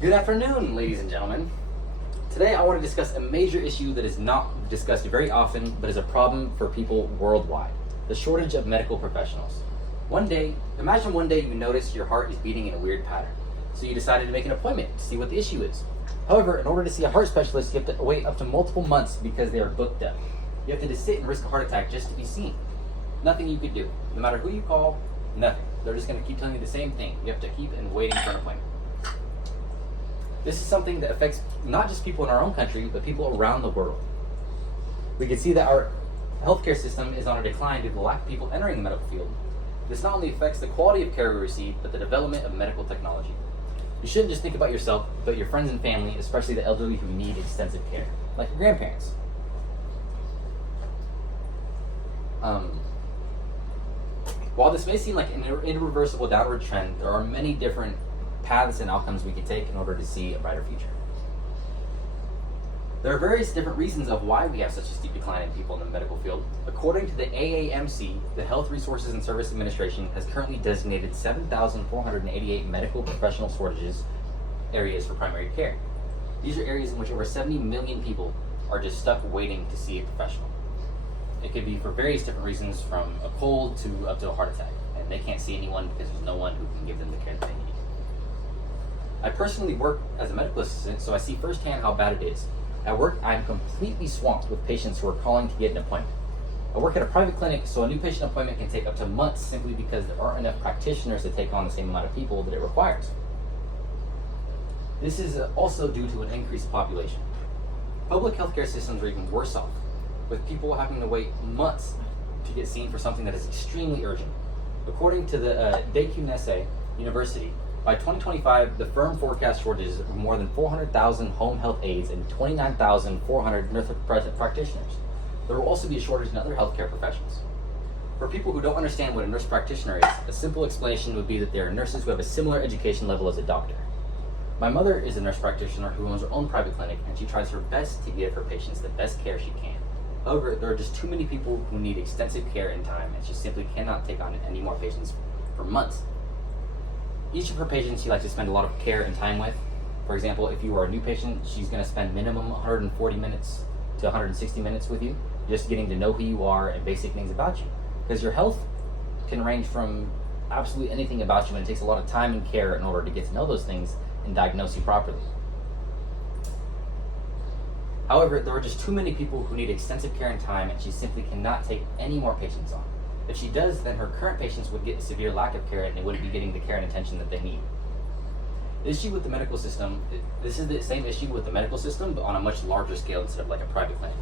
Good afternoon, ladies and gentlemen. Today I want to discuss a major issue that is not discussed very often, but is a problem for people worldwide: the shortage of medical professionals. Imagine one day you notice your heart is beating in a weird pattern, so you decided to make an appointment to see what the issue is. However, in order to see a heart specialist, you have to wait up to multiple months because they are booked up. You have to just sit and risk a heart attack just to be seen. Nothing you could do. No matter who you call, nothing. They're just going to keep telling you the same thing. You have to keep waiting for an appointment. This is something that affects not just people in our own country, but people around the world. We can see that our healthcare system is on a decline due to the lack of people entering the medical field. This not only affects the quality of care we receive, but the development of medical technology. You shouldn't just think about yourself, but your friends and family, especially the elderly who need extensive care, like your grandparents. While this may seem like an irreversible downward trend, there are many different paths and outcomes we can take in order to see a brighter future. There are various different reasons of why we have such a steep decline in people in the medical field. According to the AAMC, the Health Resources and Service Administration has currently designated 7,488 medical professional shortages areas for primary care. These are areas in which over 70 million people are just stuck waiting to see a professional. It could be for various different reasons, from a cold to up to a heart attack, and they can't see anyone because there's no one who can give them the care that they need. I personally work as a medical assistant, so I see firsthand how bad it is. At work, I'm completely swamped with patients who are calling to get an appointment. I work at a private clinic, so a new patient appointment can take up to months simply because there aren't enough practitioners to take on the same amount of people that it requires. This is also due to an increased population. Public healthcare systems are even worse off, with people having to wait months to get seen for something that is extremely urgent. According to the Daekyunese University, by 2025, the firm forecasts shortages of more than 400,000 home health aides and 29,400 nurse practitioners. There will also be a shortage in other healthcare professions. For people who don't understand what a nurse practitioner is, a simple explanation would be that they are nurses who have a similar education level as a doctor. My mother is a nurse practitioner who owns her own private clinic, and she tries her best to give her patients the best care she can. However, there are just too many people who need extensive care and time, and she simply cannot take on any more patients for months. Each of her patients she likes to spend a lot of care and time with. For example, if you are a new patient, she's going to spend minimum 140 minutes to 160 minutes with you, just getting to know who you are and basic things about you. Because your health can range from absolutely anything about you, and it takes a lot of time and care in order to get to know those things and diagnose you properly. However, there are just too many people who need extensive care and time, and she simply cannot take any more patients on. If she does, then her current patients would get a severe lack of care, and they wouldn't be getting the care and attention that they need. The issue with the medical system, this is the same issue with the medical system, but on a much larger scale instead of like a private clinic.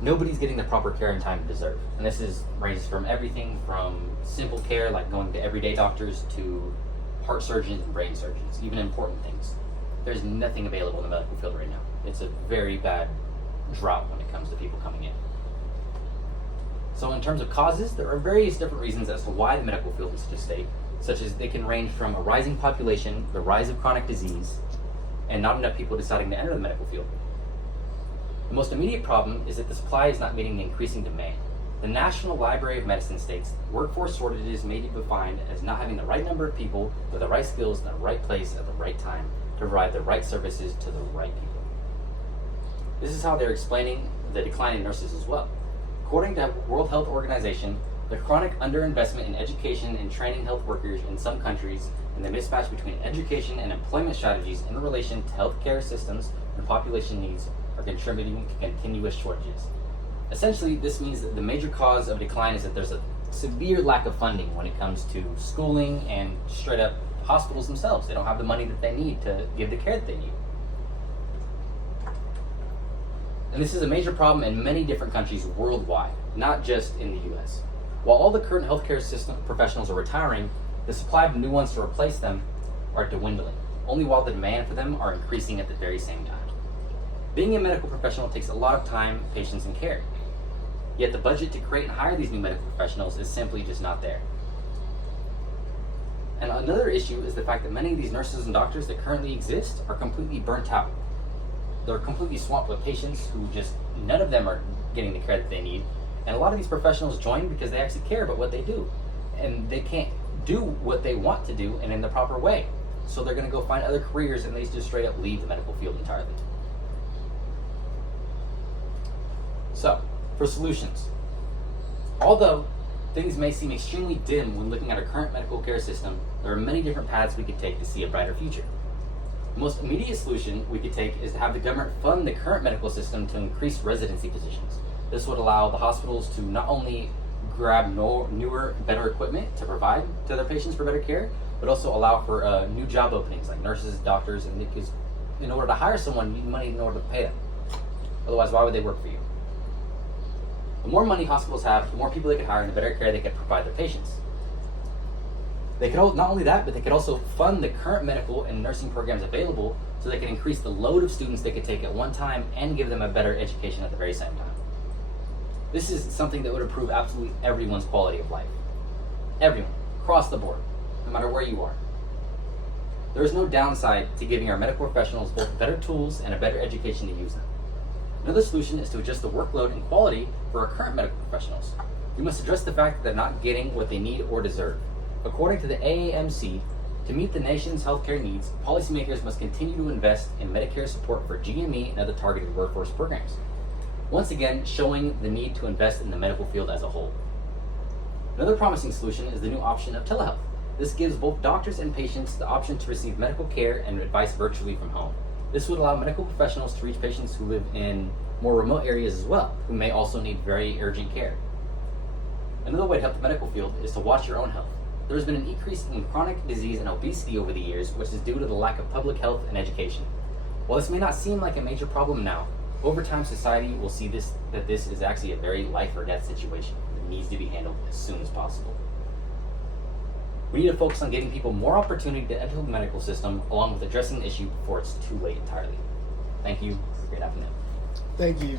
Nobody's getting the proper care and time they deserve. And this ranges from everything from simple care, like going to everyday doctors, to heart surgeons and brain surgeons, even important things. There's nothing available in the medical field right now. It's a very bad drought when it comes to people coming in. So in terms of causes, there are various different reasons as to why the medical field is in such a state, such as they can range from a rising population, the rise of chronic disease, and not enough people deciding to enter the medical field. The most immediate problem is that the supply is not meeting the increasing demand. The National Library of Medicine states workforce shortages may be defined as not having the right number of people with the right skills in the right place at the right time to provide the right services to the right people. This is how they're explaining the decline in nurses as well. According to World Health Organization, the chronic underinvestment in education and training health workers in some countries, and the mismatch between education and employment strategies in relation to healthcare systems and population needs are contributing to continuous shortages. Essentially, this means that the major cause of decline is that there's a severe lack of funding when it comes to schooling and straight up hospitals themselves. They don't have the money that they need to give the care that they need. And this is a major problem in many different countries worldwide, not just in the US. While all the current healthcare system professionals are retiring, the supply of new ones to replace them are dwindling, only while the demand for them are increasing at the very same time. Being a medical professional takes a lot of time, patience, and care. Yet the budget to create and hire these new medical professionals is simply just not there. And another issue is the fact that many of these nurses and doctors that currently exist are completely burnt out. They're completely swamped with patients who just, none of them are getting the care that they need. And a lot of these professionals join because they actually care about what they do. And they can't do what they want to do and in the proper way. so they're going to go find other careers and they just straight up leave the medical field entirely. So, for solutions, although things may seem extremely dim when looking at our current medical care system, there are many different paths we could take to see a brighter future. The most immediate solution we could take is to have the government fund the current medical system to increase residency positions. This would allow the hospitals to not only grab newer, better equipment to provide to their patients for better care, but also allow for new job openings like nurses, doctors, and because in order to hire someone, you need money in order to pay them. Otherwise, why would they work for you? The more money hospitals have, the more people they could hire and the better care they could provide their patients. They could not only that, but they could also fund the current medical and nursing programs available so they could increase the load of students they could take at one time and give them a better education at the very same time. This is something that would improve absolutely everyone's quality of life. Everyone, across the board, no matter where you are. There is no downside to giving our medical professionals both better tools and a better education to use them. Another solution is to adjust the workload and quality for our current medical professionals. We must address the fact that they're not getting what they need or deserve. According to the AAMC, to meet the nation's healthcare needs, policymakers must continue to invest in Medicare support for GME and other targeted workforce programs. Once again, showing the need to invest in the medical field as a whole. Another promising solution is the new option of telehealth. This gives both doctors and patients the option to receive medical care and advice virtually from home. This would allow medical professionals to reach patients who live in more remote areas as well, who may also need very urgent care. Another way to help the medical field is to watch your own health. There has been an increase in chronic disease and obesity over the years, which is due to the lack of public health and education. While this may not seem like a major problem now, over time society will see that this is actually a very life or death situation that needs to be handled as soon as possible. We need to focus on giving people more opportunity to enter the medical system, along with addressing the issue before it's too late entirely. Thank you. Great afternoon. Thank you.